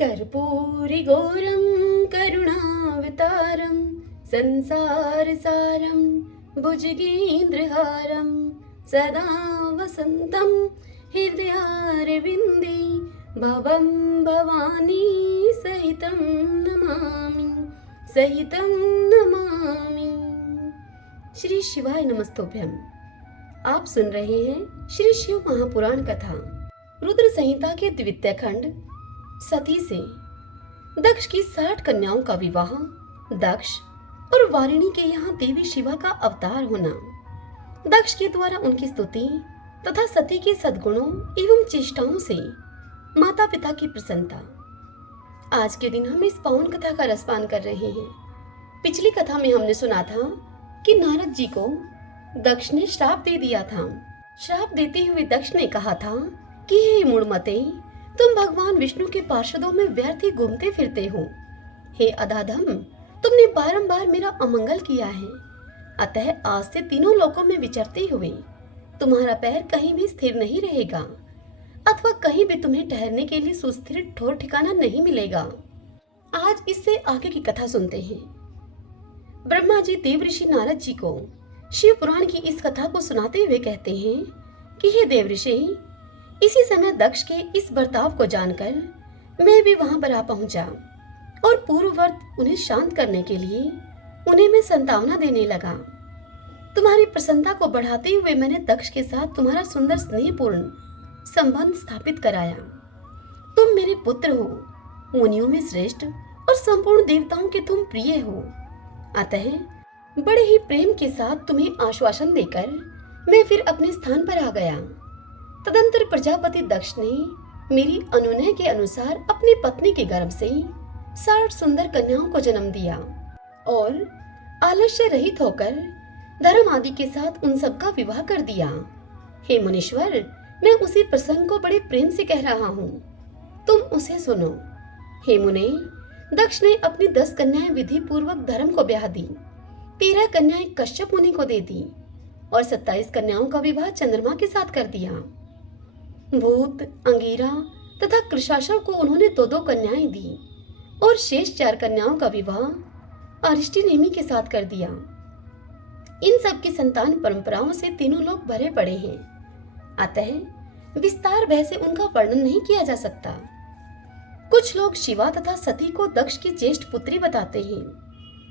कर्पूरिगौरं करुणावतारं संसारसारं भुजगेन्द्रहारं सदा वसन्तं हृदयारविन्दे भवं भवानी सहितं नमामि। श्री शिवाय नमस्तोभ्यम। आप सुन रहे हैं श्री शिव महापुराण कथा रुद्र संहिता के द्वितीय खंड सती से दक्ष की 60 कन्याओं का विवाह, दक्ष और वारिणी के यहाँ देवी शिवा का अवतार होना, दक्ष के द्वारा उनकी स्तुति तथा सती के सद्गुणों एवं चेष्टाओं से माता पिता की प्रसन्नता। आज के दिन हम इस पावन कथा का रसपान कर रहे हैं। पिछली कथा में हमने सुना था कि नारद जी को दक्ष ने श्राप दे दिया था। श्राप देते हुए दक्ष ने कहा था कि हे मूढ़मते, तुम भगवान विष्णु के पार्षदों में व्यर्थ ही घूमते फिरते हो। हे अधाधम, तुमने बारंबार मेरा अमंगल किया है, अतः आज से तीनों लोकों में विचरते हुए तुम्हारा पैर कहीं भी स्थिर नहीं रहेगा, अथवा कहीं भी तुम्हें ठहरने के लिए सुस्थिर ठोर ठिकाना नहीं मिलेगा। आज इससे आगे की कथा सुनते हैं। ब्रह्मा जी देवऋषि नारद जी को शिव पुराण की इस कथा को सुनाते हुए कहते हैं कि हे देवऋषि, इसी समय दक्ष के इस बर्ताव को जानकर मैं भी वहां पर आ पहुंचा और पूर्ववत उन्हें शांत करने के लिए उन्हें मैं संतावना देने लगा। तुम्हारी प्रसन्नता को बढ़ाते हुए मैंने दक्ष के साथ तुम्हारा सुंदर स्नेहपूर्ण संबंध स्थापित कराया। तुम मेरे पुत्र हो, मुनियों में श्रेष्ठ और संपूर्ण देवताओं के तुम प्रिय हो, अतः बड़े ही प्रेम के साथ तुम्हें आश्वासन देकर मैं फिर अपने स्थान पर आ गया। तदंतर प्रजापति दक्ष ने मेरी अनुनय के अनुसार अपनी पत्नी के गर्भ से 60 सुंदर कन्याओं को जन्म दिया और आलस्य रहित होकर धर्म आदि के साथ उन सबका विवाह कर दिया। हे मुनीश्वर, मैं उसी प्रसंग को बड़े प्रेम से कह रहा हूँ, तुम उसे सुनो। हे मुने, दक्ष ने अपनी 10 कन्याएं विधि पूर्वक धर्म को ब्याह दी, 13 कन्याएं कश्यप मुनि को दे दी और 27 कन्याओं का विवाह चंद्रमा के साथ कर दिया। भूत, अंगीरा तथा कृशाशव को उन्होंने 2-2 कन्याएं दी और शेष 4 कन्याओं का विवाह अरिष्टिनेमि के साथ कर दिया। इन सब की संतान परंपराओं से तीनों लोग भरे पड़े हैं, अतः विस्तार भय से उनका वर्णन नहीं किया जा सकता। कुछ लोग शिवा तथा सती को दक्ष की ज्येष्ठ पुत्री बताते हैं,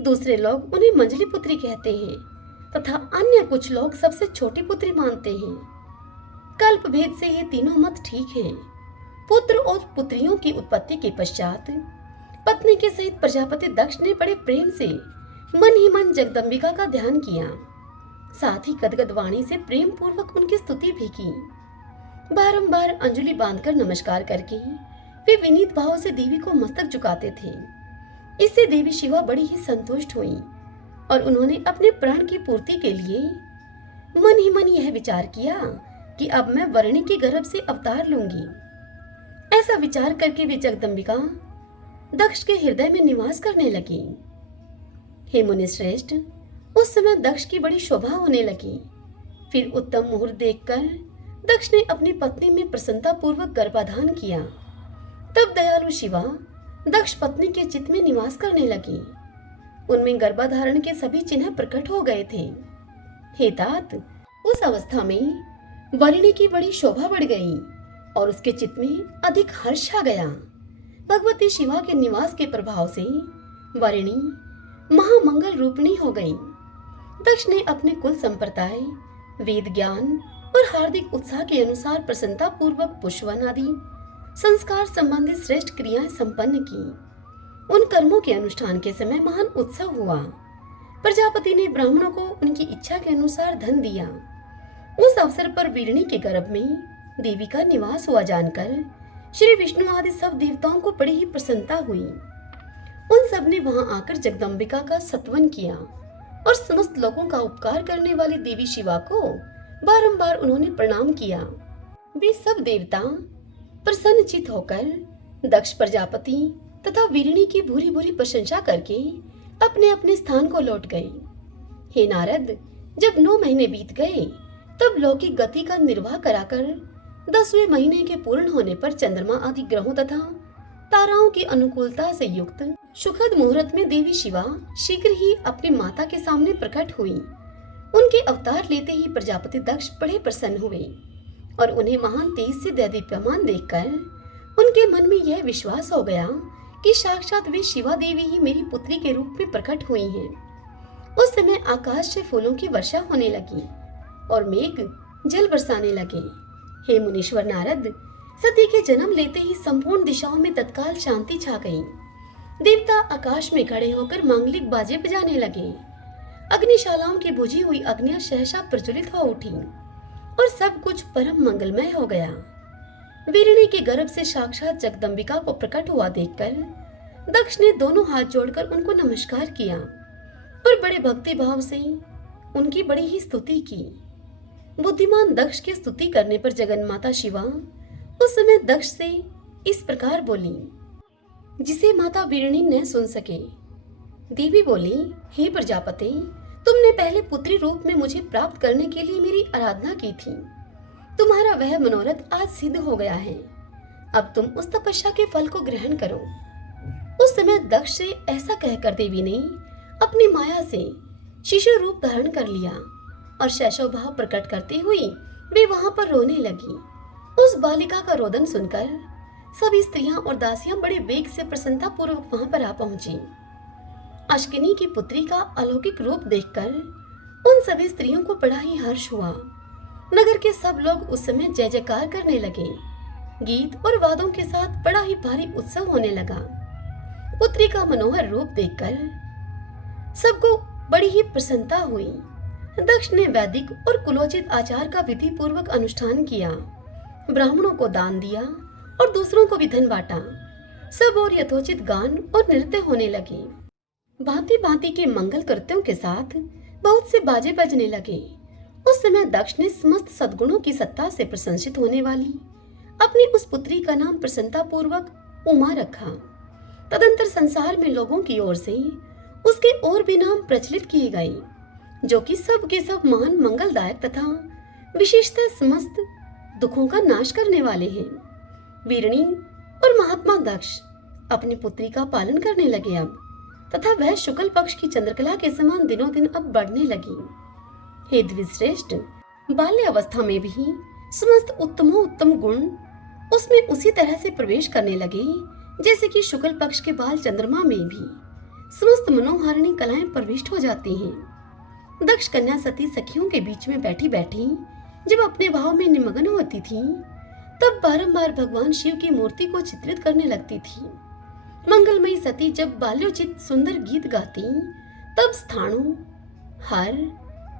दूसरे लोग उन्हें मंजली पुत्री कहते हैं तथा अन्य कुछ लोग सबसे छोटी पुत्री मानते हैं। कल्प भेद से ये तीनों मत ठीक हैं। पुत्र और पुत्रियों की उत्पत्ति के पश्चात पत्नी के सहित प्रजापति दक्ष ने बड़े प्रेम से मन ही मन जगदम्बिका का ध्यान किया, साथ ही गदगद वाणी से प्रेम पूर्वक उनकी स्तुति भी की। बारंबार अंजलि बांधकर नमस्कार करके वे विनीत भाव से देवी को मस्तक झुकाते थे। इससे देवी शिवा बड़ी ही संतुष्ट हुई और उन्होंने अपने प्राण की पूर्ति के लिए मन ही मन यह विचार किया कि अब मैं वरुणी के गर्भ से अवतार लूंगी। ऐसा विचार करके वे जगदम्बिका दक्ष के हृदय में निवास करने लगी। हे मुनि श्रेष्ठ, उस समय दक्ष की बड़ी शोभा होने लगी। फिर उत्तम मुहूर्त देखकर दक्ष ने अपनी पत्नी में प्रसन्नता पूर्वक गर्भाधान किया। तब दयालु शिवा दक्ष पत्नी के चित्त में निवास करने लगी। उनमें गर्भाधारण के सभी चिन्ह प्रकट हो गए थे। हे तात, उस अवस्था में वरुणी की बड़ी शोभा बढ़ गई और उसके चित्त में अधिक हर्ष आ गया। भगवती शिवा के निवास के प्रभाव से वरुणी महामंगल रूपिणी हो गई। दक्ष ने अपने कुल संप्रदाय, वेद ज्ञान और हार्दिक उत्साह के अनुसार प्रसन्नता पूर्वक पुष्पवन आदि संस्कार संबंधी श्रेष्ठ क्रियाएं संपन्न की। उन कर्मों के अनुष्ठान के समय महान उत्सव हुआ। प्रजापति ने ब्राह्मणों को उनकी इच्छा के अनुसार धन दिया। उस अवसर पर वीरणी के गर्भ में देवी का निवास हुआ जानकर श्री विष्णु आदि सब देवताओं को बड़ी ही प्रसन्नता हुई। उन सब ने वहां आकर जगदम्बिका का सत्वन किया और समस्त लोगों का उपकार करने वाली देवी शिवा को बारंबार उन्होंने प्रणाम किया। वे सब देवता प्रसन्नचित होकर दक्ष प्रजापति तथा वीरणी की भूरी भूरी प्रशंसा करके अपने अपने स्थान को लौट गए। हे नारद, जब 9 महीने बीत गए तब लौकिक गति का निर्वाह कराकर 10वें महीने के पूर्ण होने पर चंद्रमा आदि ग्रहों तथा ताराओं की अनुकूलता से युक्त सुखद मुहूर्त में देवी शिवा शीघ्र ही अपनी माता के सामने प्रकट हुई। उनके अवतार लेते ही प्रजापति दक्ष बड़े प्रसन्न हुए और उन्हें महान तेज से दैदीप्यमान देखकर उनके मन में यह विश्वास हो गया कि साक्षात वे शिवा देवी ही मेरी पुत्री के रूप में प्रकट हुई हैं। उस समय आकाश से फूलों की वर्षा होने लगी और मेघ जल बरसाने लगे। हे मुनीश्वर नारद, सती के जन्म लेते ही संपूर्ण दिशाओं में तत्काल शांति छा गई। देवता आकाश में खड़े होकर मांगलिक बाजे बजाने लगे। अग्निशालाओं की बुझी हुई अग्नियां सहसा प्रज्वलित हो उठी और सब कुछ परम मंगलमय हो गया। वीरणी के गर्भ से साक्षात जगदम्बिका को प्रकट हुआ देखकर दक्ष ने दोनों हाथ जोड़कर उनको नमस्कार किया और बड़े भक्ति भाव से उनकी बड़ी ही स्तुति की। बुद्धिमान दक्ष की स्तुति करने पर जगन्माता शिवा उस समय दक्ष से इस प्रकार बोली, जिसे माता वीरणी न सुन सके। देवी बोली, हे प्रजापति, तुमने पहले पुत्री रूप में मुझे प्राप्त करने के लिए मेरी आराधना की थी। तुम्हारा वह मनोरथ आज सिद्ध हो गया है। अब तुम उस तपस्या के फल को ग्रहण करो। उस समय दक्ष से ऐसा कहकर देवी ने अपनी माया से शिशु रूप धारण कर लिया और शैशव भाव प्रकट करते हुए वे वहां पर रोने लगी। उस बालिका का रोदन सुनकर सभी स्त्रियां और दासियां बड़े वेग से प्रसन्नता पूर्वक वहां पर आ पहुंची। अश्किनी की पुत्री का अलौकिक रूप देखकर उन सभी स्त्रियों को बड़ा ही हर्ष हुआ। नगर के सब लोग उस समय जय जयकार करने लगे। गीत और वादों के साथ बड़ा ही भारी उत्सव होने लगा। पुत्री का मनोहर रूप देखकर सबको बड़ी ही प्रसन्नता हुई। दक्ष ने वैदिक और कुलोचित आचार का विधि पूर्वक अनुष्ठान किया, ब्राह्मणों को दान दिया और दूसरों को भी धन बांटा। सब और यथोचित गान और नृत्य होने लगे। भांति भांति के मंगल कृत्यों के साथ बहुत से बाजे बजने लगे। उस समय दक्ष ने समस्त सद्गुणों की सत्ता से प्रशंसित होने वाली अपनी उस पुत्री का नाम प्रसन्नता पूर्वक उमा रखा। तदंतर संसार में लोगों की ओर से उसके और भी नाम प्रचलित किए गए, जो कि सब के सब महान मंगलदायक तथा विशेषतः समस्त दुखों का नाश करने वाले हैं। वीरणी और महात्मा दक्ष अपनी पुत्री का पालन करने लगे अब, तथा वह शुक्ल पक्ष की चंद्रकला के समान दिनों दिन अब बढ़ने लगी। हे द्विश्रेष्ठ, बाल्य अवस्था में भी समस्त उत्तमोत्तम गुण उसमें उसी तरह से प्रवेश करने लगे जैसे कि शुक्ल पक्ष के बाल चंद्रमा में भी समस्त मनोहारिणी कलाएं प्रविष्ट हो जाती हैं। दक्ष कन्या सती सखियों के बीच में बैठी बैठी जब अपने भाव में निमग्न होती थी, तब बारंबार भगवान शिव की मूर्ति को चित्रित करने लगती थी। मंगलमयी सती जब बाल्योचित सुंदर गीत गाती, तब स्थाणु, हर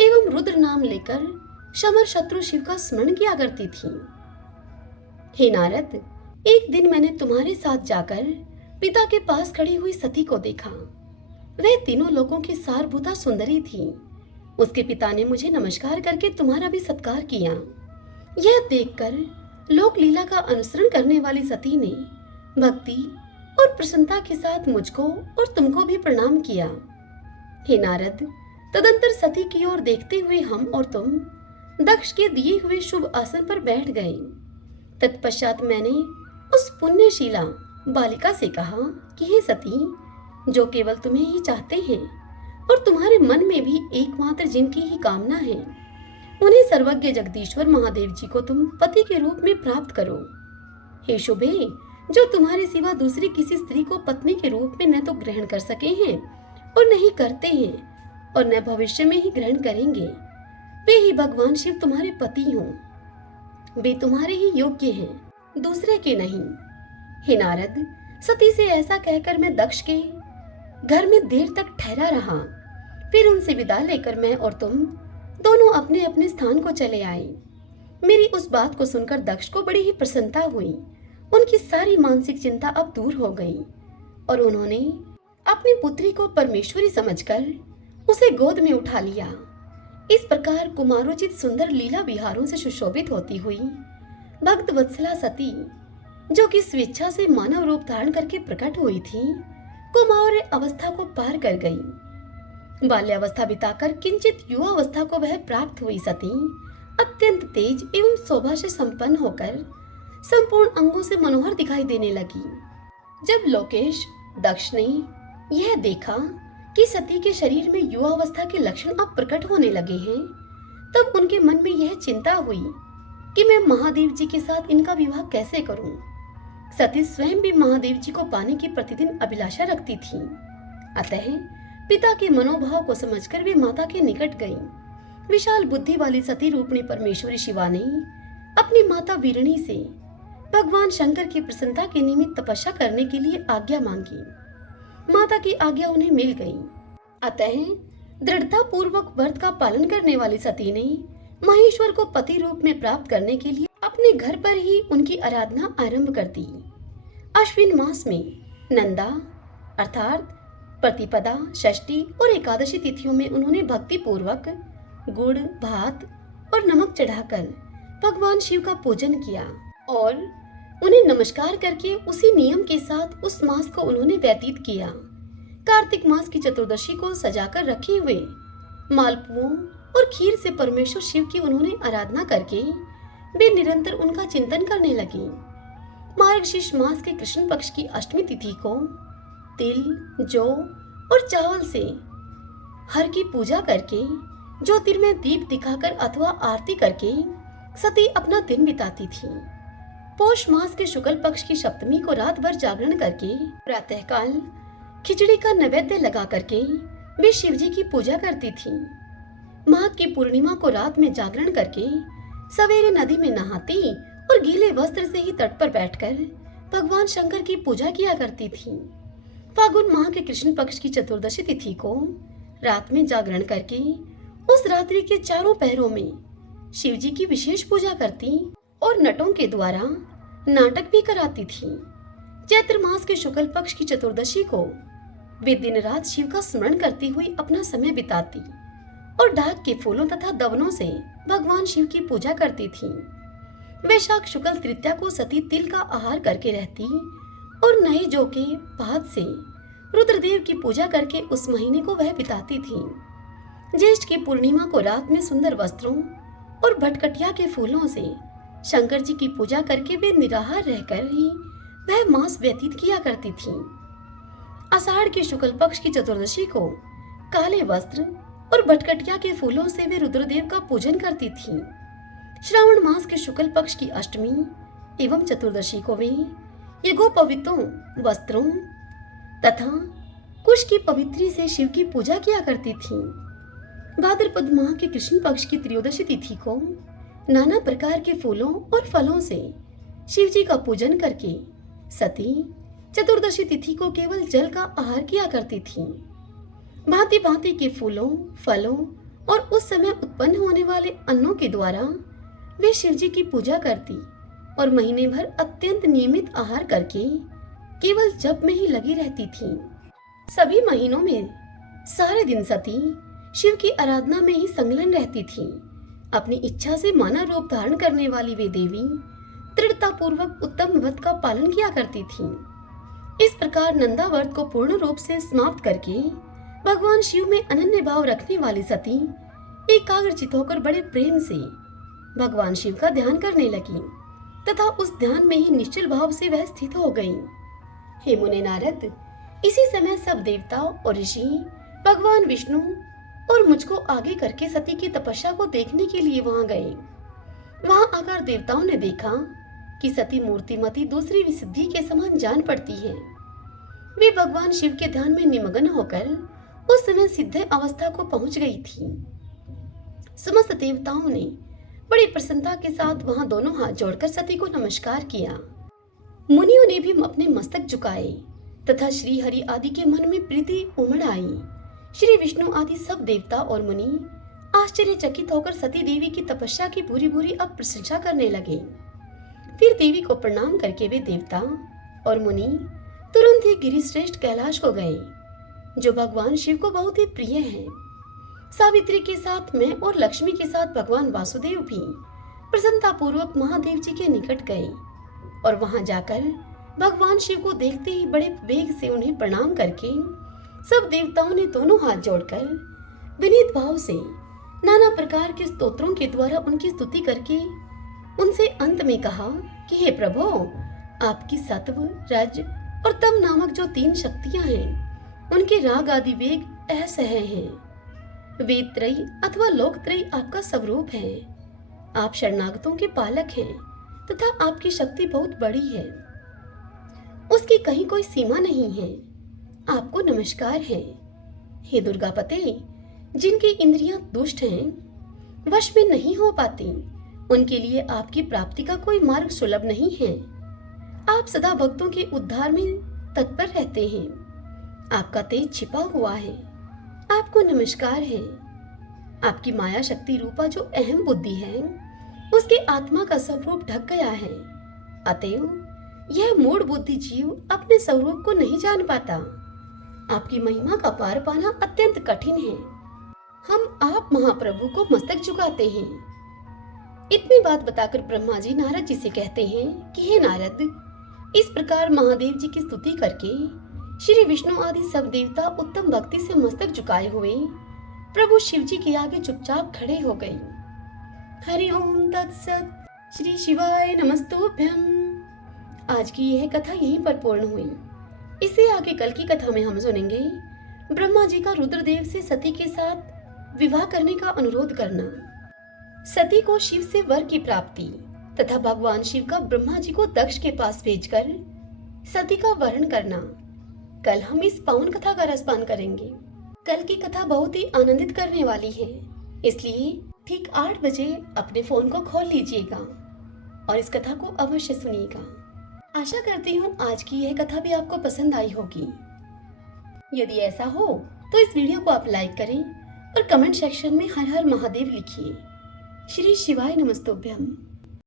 एवं रुद्र नाम लेकर समर शत्रु शिव का स्मरण किया करती थी। हे नारद, एक दिन मैंने तुम्हारे साथ जाकर पिता के पास खड़ी हुई सती को देखा। वह तीनों लोगों की सारभूता सुंदरी थी। उसके पिता ने मुझे नमस्कार करके तुम्हारा भी सत्कार किया। यह देखकर लोक लीला का अनुसरण करने वाली सती ने भक्ति और प्रसन्नता के साथ मुझको और तुमको भी प्रणाम किया। हे नारद, तदंतर सती की ओर देखते हुए हम और तुम दक्ष के दिए हुए शुभ आसन पर बैठ गए। तत्पश्चात मैंने उस पुण्यशीला बालिका से कहा कि हे सती, जो केवल तुम्हें ही चाहते हैं और तुम्हारे मन में भी एकमात्र जिनकी ही कामना है, उन्हें सर्वज्ञ जगदीश्वर महादेव जी को तुम पति के रूप में प्राप्त करो। हे शुभे, जो तुम्हारे सिवा दूसरी किसी स्त्री को पत्नी के रूप में न तो ग्रहण कर सके हैं और नहीं करते हैं और न भविष्य में ही ग्रहण करेंगे, वे ही भगवान शिव तुम्हारे पति हों। वे तुम्हारे ही योग्य हैं, दूसरे के नहीं। हे नारद, सती से ऐसा कहकर मैं दक्ष के घर में देर तक ठहरा रहा। फिर उनसे विदा लेकर मैं और तुम दोनों अपने अपने स्थान को चले आए। मेरी उस बात को सुनकर दक्ष को बड़ी ही प्रसन्नता हुई। उनकी सारी मानसिक चिंता अब दूर हो गई और उन्होंने अपनी पुत्री को परमेश्वरी समझकर उसे गोद में उठा लिया। इस प्रकार कुमारोचित सुंदर लीला विहारों से सुशोभित होती हुई भक्त वत्सला सती, जो कि स्वेच्छा से मानव रूप धारण करके प्रकट हुई थी, कुमार अवस्था को पार कर गई। बाल्यावस्था बिताकर किंचित युवावस्था को वह प्राप्त हुई सती अत्यंत तेज एवं शोभा से संपन्न होकर संपूर्ण अंगों से मनोहर दिखाई देने लगी। जब लोकेश दक्ष ने यह देखा कि सती के शरीर में युवावस्था के लक्षण अब प्रकट होने लगे हैं, तब उनके मन में यह चिंता हुई कि मैं महादेव जी के साथ इनका विवाह कैसे करूं। सती स्वयं भी महादेव जी को पाने की प्रतिदिन अभिलाषा रखती थी। अतः पिता के मनोभाव को समझकर वे माता के निकट गईं। विशाल बुद्धि वाली सती रूपणी परमेश्वरी शिवा ने अपनी माता वीरणी से भगवान शंकर की प्रसन्नता के निमित्त तपस्या करने के लिए आज्ञा मांगी। माता की आज्ञा उन्हें मिल गई। अतः दृढ़ता पूर्वक व्रत का पालन करने वाली सती ने महेश्वर को पति रूप में प्राप्त करने के लिए अपने घर पर ही उनकी आराधना आरंभ कर दी। अश्विन मास में नंदा अर्थात प्रतिपदा, षष्ठी और एकादशी तिथियों में उन्होंने भक्ति पूर्वक गुड़, भात और नमक चढ़ाकर भगवान शिव का पूजन किया और उन्हें नमस्कार करके उसी नियम के साथ उस मास को उन्होंने व्यतीत किया। कार्तिक मास की चतुर्दशी को सजाकर रखे हुए मालपुओं और खीर से परमेश्वर शिव की उन्होंने आराधना करके वे निरंतर उनका चिंतन करने लगे। मार्गशीर्ष मास के कृष्ण पक्ष की अष्टमी तिथि को तिल, जौ और चावल से हर की पूजा करके ज्योतिर्मय दीप दिखाकर अथवा आरती करके सती अपना दिन बिताती थी। पौष मास के शुक्ल पक्ष की सप्तमी को रात भर जागरण करके प्रातःकाल खिचड़ी का नैवेद्य लगा करके वे शिव जी की पूजा करती थी। माघ की पूर्णिमा को रात में जागरण करके सवेरे नदी में नहाती और गीले वस्त्र से ही तट पर बैठकर भगवान शंकर की पूजा किया करती थी। फागुन माह के कृष्ण पक्ष की चतुर्दशी तिथि को रात में जागरण करके उस रात्रि के चारों पहरों में शिव जी की विशेष पूजा करती और नटों के द्वारा नाटक भी कराती थी। चैत्र मास के शुक्ल पक्ष की चतुर्दशी को वे दिन रात शिव का स्मरण करती हुई अपना समय बिताती और डाक के फूलों तथा दवनों से भगवान शिव की पूजा करती थी। वैशाख शुक्ल तृतीया को सती तिल का आहार करके रहती और नए जौ के पात से रुद्रदेव की पूजा करके उस महीने को वह बिताती थी। ज्येष्ठ की पूर्णिमा को रात में सुंदर वस्त्रों और भटकटिया के फूलों से शंकर जी की पूजा करके वे निराहार रहकर ही वह मास व्यतीत किया करती थी। आषाढ़ के शुक्ल पक्ष की चतुर्दशी को काले वस्त्र और भटकटिया के फूलों से वे रुद्रदेव का पूजन करती थी। श्रावण मास के शुक्ल पक्ष की अष्टमी एवं चतुर्दशी को वे यज्ञोपवीतों वस्त्रों तथा कुश की पवित्री से शिव की पूजा किया करती थी। भाद्रपद माह के कृष्ण पक्ष की त्रयोदशी तिथि को नाना प्रकार के फूलों और फलों से शिव जी का पूजन करके सती चतुर्दशी तिथि को केवल जल का आहार किया करती थी। भांति भांति के फूलों, फलों और उस समय उत्पन्न होने वाले अन्नों के द्वारा वे शिव जी की पूजा करती और महीने भर अत्यंत नियमित आहार करके केवल जप में ही लगी रहती थी। सभी महीनों में सारे दिन सती शिव की आराधना में ही संलग्न रहती थी। अपनी इच्छा से मानव रूप धारण करने वाली वे देवी दृढ़ता पूर्वक उत्तम व्रत का पालन किया करती थी। इस प्रकार नंदा व्रत को पूर्ण रूप से समाप्त करके भगवान शिव में अनन्य भाव रखने वाली सती एकाग्रचित होकर बड़े प्रेम से भगवान शिव का ध्यान करने लगी तथा उस ध्यान में ही निश्चल भाव से वह स्थित हो गई। हे मुने नारद, इसी समय सब देवता और ऋषि भगवान विष्णु और मुझको आगे करके सती की तपस्या को देखने के लिए वहां गए। वहां आकर देवताओं ने देखा कि सती मूर्तिमती दूसरी विसिद्धि के समान जान पड़ती है। वे भगवान शिव के ध्यान में निमग्न होकर उस समय सिद्ध अवस्था को पहुंच गई थी। समस्त देवताओं ने बड़ी प्रसन्नता के साथ वहां दोनों हाथ जोड़कर सती को नमस्कार किया। मुनियों ने भी अपने मस्तक झुकाए तथा श्री हरि आदि के मन में प्रीति उमड़ आई। श्री विष्णु आदि सब देवता और मुनि आश्चर्यचकित होकर सती देवी की तपस्या की भूरी भूरी अब प्रशंसा करने लगे। फिर देवी को प्रणाम करके वे देवता और मुनि तुरंत ही गिरिश्रेष्ठ कैलाश को गए, जो भगवान शिव को बहुत ही प्रिय है। सावित्री के साथ मैं और लक्ष्मी के साथ भगवान वासुदेव भी प्रसन्नता पूर्वक महादेव जी के निकट गए और वहां जाकर भगवान शिव को देखते ही बड़े वेग से उन्हें प्रणाम करके सब देवताओं ने दोनों हाथ जोड़कर विनीत भाव से नाना प्रकार के स्तोत्रों के द्वारा उनकी स्तुति करके उनसे अंत में कहा कि हे प्रभु, आपकी सत्व, रज और तम नामक जो 3 शक्तियां हैं, उनके राग आदि वेग असह्य हैं। वेद त्रयी अथवा लोक त्रयी आपका स्वरूप है। आप शरणागतों के पालक हैं तथा आपकी शक्ति बहुत बड़ी है, उसकी कहीं कोई सीमा नहीं है। आपको नमस्कार है। हे दुर्गापते, जिनकी इंद्रियां दुष्ट हैं, वश में नहीं हो पाती, उनके लिए आपकी प्राप्ति का कोई मार्ग सुलभ नहीं है। आप सदा भक्तों के उद्धार में तत्पर रहते हैं। आपका तेज छिपा हुआ है। आपको नमस्कार है। आपकी माया शक्ति रूपा जो अहम बुद्धि है, उसके आत्मा का स्वरूप ढक गया है। अतएव यह मूढ़ बुद्धि जीव अपने स्वरूप को नहीं जान पाता। आपकी महिमा का पार पाना अत्यंत कठिन है। हम आप महाप्रभु को मस्तक झुकाते हैं। इतनी बात बताकर ब्रह्मा जी नारद जी से कहते हैं कि हे नारद, इस प्रकार महादेव जी की स्तुति करके श्री विष्णु आदि सब देवता उत्तम भक्ति से मस्तक झुकाए हुए प्रभु शिव जी के आगे चुपचाप खड़े हो गए। हरि ओम तत्सत। श्री शिवाय नमस्तुभ्यम। आज की यह कथा यहीं पर पूर्ण हुई। इससे आगे कल की कथा में हम सुनेंगे ब्रह्मा जी का रुद्रदेव से सती के साथ विवाह करने का अनुरोध करना, सती को शिव से वर की प्राप्ति तथा भगवान शिव का ब्रह्मा जी को दक्ष के पास भेजकर सती का वरण करना। कल हम इस पावन कथा का रसपान करेंगे। कल की कथा बहुत ही आनंदित करने वाली है, इसलिए ठीक 8 बजे अपने फोन को खोल लीजिएगा और इस कथा को अवश्य सुनिएगा। आशा करती हूँ आज की यह कथा भी आपको पसंद आई होगी। यदि ऐसा हो तो इस वीडियो को आप लाइक करें और कमेंट सेक्शन में हर हर महादेव लिखिए। श्री शिवाय नमस्तुभ्यम।